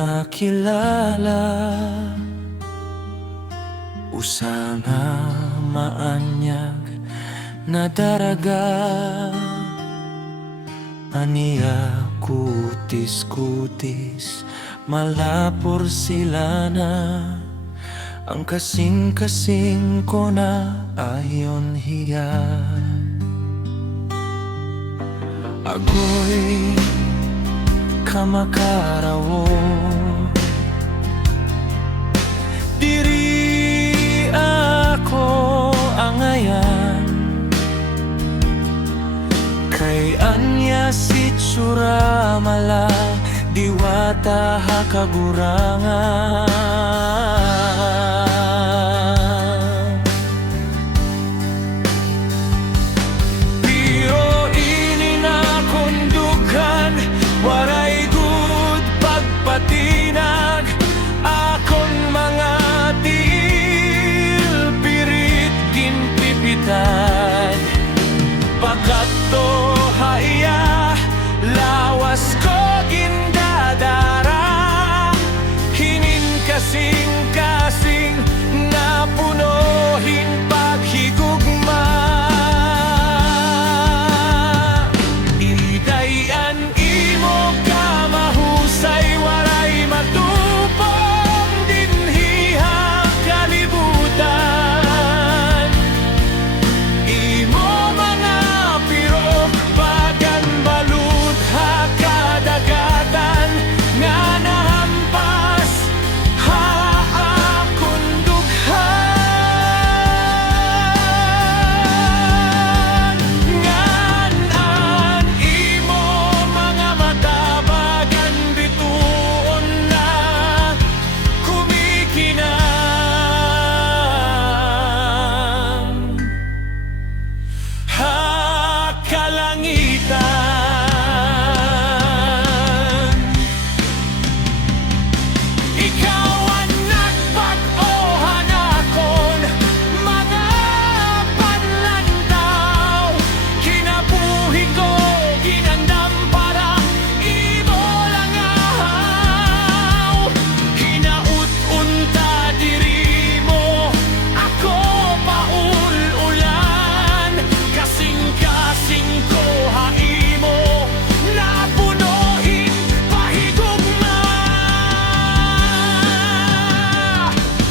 nakilala, usanga maanyag na daraga, aniya kutis-kutis, malapor sila na. Ang kasing-kasing ko na ayon hiya. Agoy kamakarawo, diri ako angayan, kay anya si Tsuramala, diwata hakagurangan. Patinag akong mga tiil, pirit ginpipitad, pagkato haiya, lawas ko gindadara, hinin kasing-kasing na punohin paghigugma. Idayan imo ka mahusay, waray matupong dinhiha kalibutan. Imo mga piro bagan balut ha kadagatan, nga nahampas ha akong dughan. Ngan imo mga mata bagan bituon na kumikinang ha kalangitan. Ikaw ang nagpag-ohan akon, mga panlantaw, kinabuhi ko ginandam para imo lang ahaw. Hinaut-unta diri mo ako paul-ulan, kasing-kasing ko haimo napunohin pahigugma.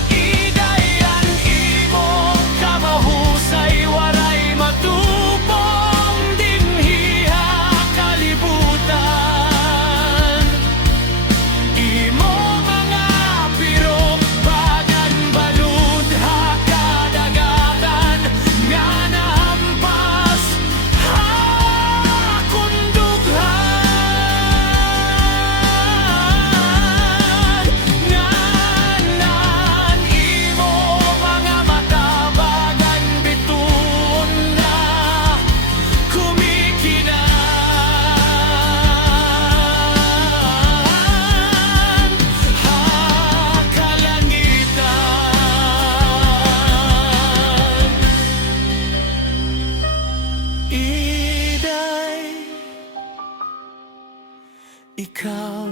Idayan imo ka mahusay, waray matupong dinhiha kalibutan. Imo mga piro bagan balud ha kadagatan, nga nahampas ha akong dughan. Nganan imo mga mata bagan bituon na kumikinang ha kalangitan. Iday, ikaw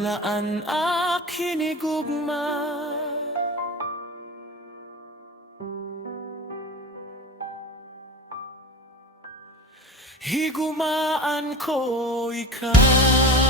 laan akin igugma. Higumaan ko ikaw.